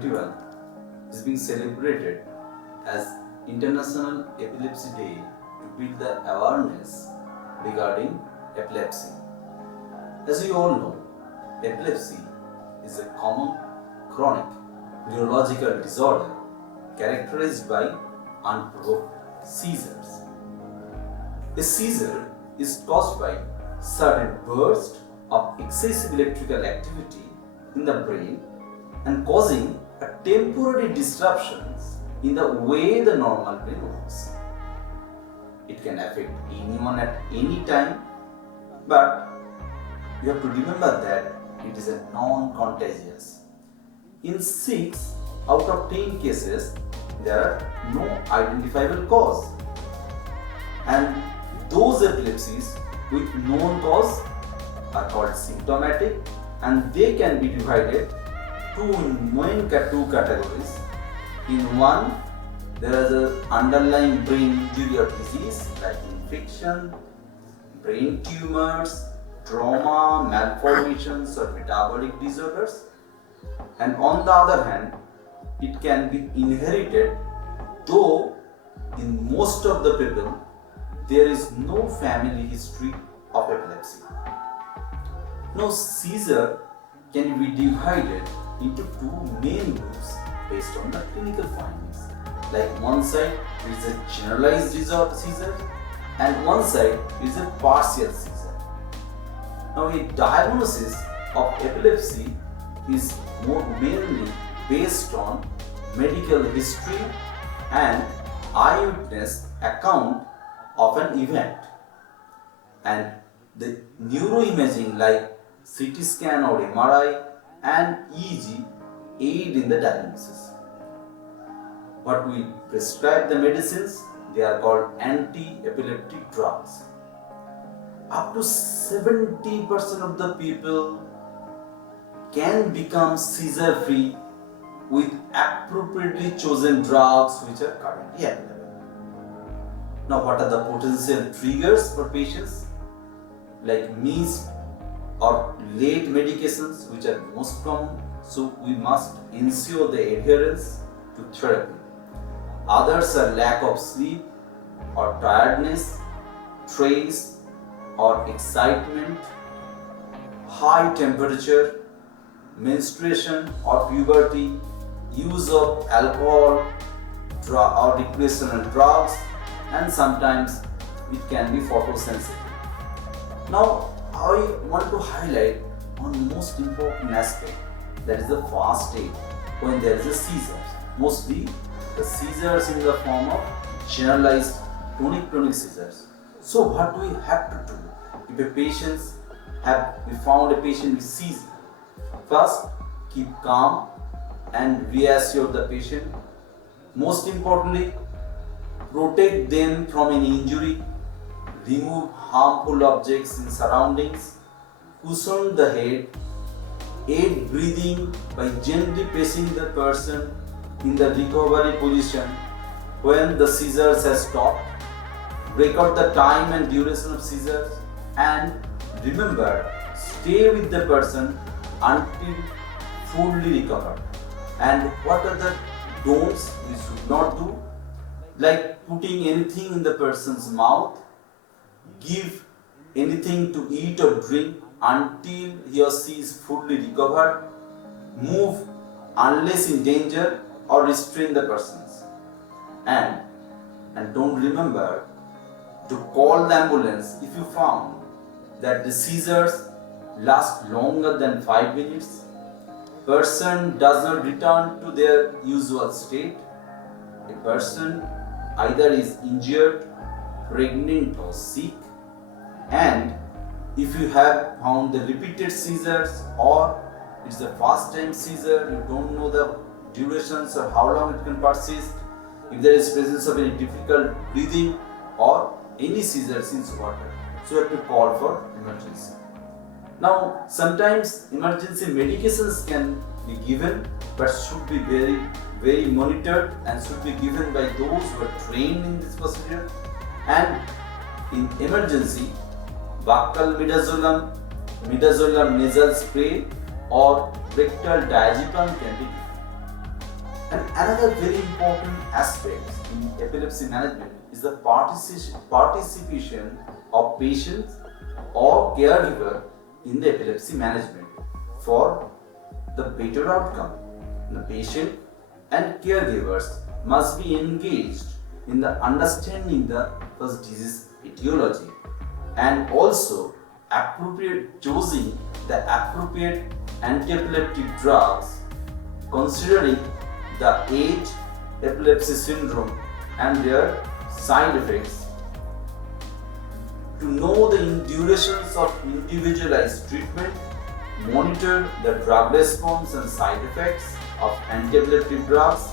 2021 is being celebrated as International Epilepsy Day to build the awareness regarding epilepsy. As we all know, epilepsy is a common chronic neurological disorder characterized by unprovoked seizures. A seizure is caused by sudden burst of excessive electrical activity in the brain and causing a temporary disruptions in the way the normal brain works. It can affect anyone at any time, but you have to remember that it is a non-contagious. In 6 out of 10 cases, there are no identifiable cause, and those epilepsies with known cause are called symptomatic, and they can be divided two categories. In one, there is an underlying brain injury or disease like infection, brain tumors, trauma, malformations or metabolic disorders, and on the other hand, it can be inherited, though in most of the people there is no family history of epilepsy. Now, seizure can be divided into two main groups based on the clinical findings. Like one side is a generalized seizure and one side is a partial seizure. Now, a diagnosis of epilepsy is mainly based on medical history and eyewitness account of an event, and the neuroimaging like CT scan or MRI and EEG aid in the diagnosis. What we prescribe the medicines, they are called anti-epileptic drugs. Up to 70% of the people can become seizure free with appropriately chosen drugs which are currently available. Now, what are the potential triggers for patients? Like missed or late medications, which are most common, so we must ensure the adherence to therapy. Others are lack of sleep or tiredness, stress or excitement, high temperature, menstruation or puberty, use of alcohol or recreational drugs, and sometimes it can be photosensitive. Now, I want to highlight one most important aspect, that is the fast state when there is a seizure. Mostly the seizures in the form of generalized tonic-clonic seizures. So what do we have to do if we found a patient with seizure? First, keep calm and reassure the patient. Most importantly, protect them from any injury, remove harmful objects in surroundings, cushion the head, aid breathing by gently placing the person in the recovery position when the seizures has stopped, record the time and duration of seizures, and remember, stay with the person until fully recovered. And what are the don'ts we should not do? Like putting anything in the person's mouth, give anything to eat or drink until he or she is fully recovered, move unless in danger, or restrain the persons. And don't remember to call the ambulance if you found that the seizures last longer than 5 minutes, person does not return to their usual state, a person either is injured, pregnant or sick, and if you have found the repeated seizures or it's a first time seizure, you don't know the durations or how long it can persist, if there is presence of any difficult breathing or any seizures in water, so you have to call for emergency. Now, sometimes emergency medications can be given, but should be very, very monitored and should be given by those who are trained in this procedure. And in emergency, buccal midazolam nasal spray or rectal diazepam can be given. And another very important aspect in epilepsy management is the participation of patients or caregiver in the epilepsy management for the better outcome. The patient and caregivers must be engaged in the understanding the first disease etiology and also appropriate choosing the appropriate anti-epileptic drugs considering the age, epilepsy syndrome and their side effects. To know the durations of individualized treatment, monitor the drug response and side effects of anti-epileptic drugs,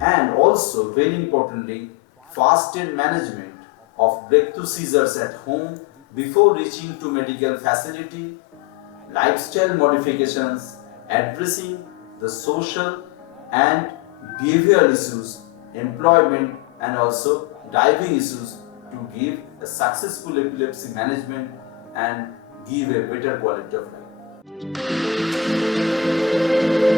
and also very importantly, fast aid management of breakthrough seizures at home before reaching to medical facility, lifestyle modifications, addressing the social and behavioral issues, employment and also diving issues to give a successful epilepsy management and give a better quality of life.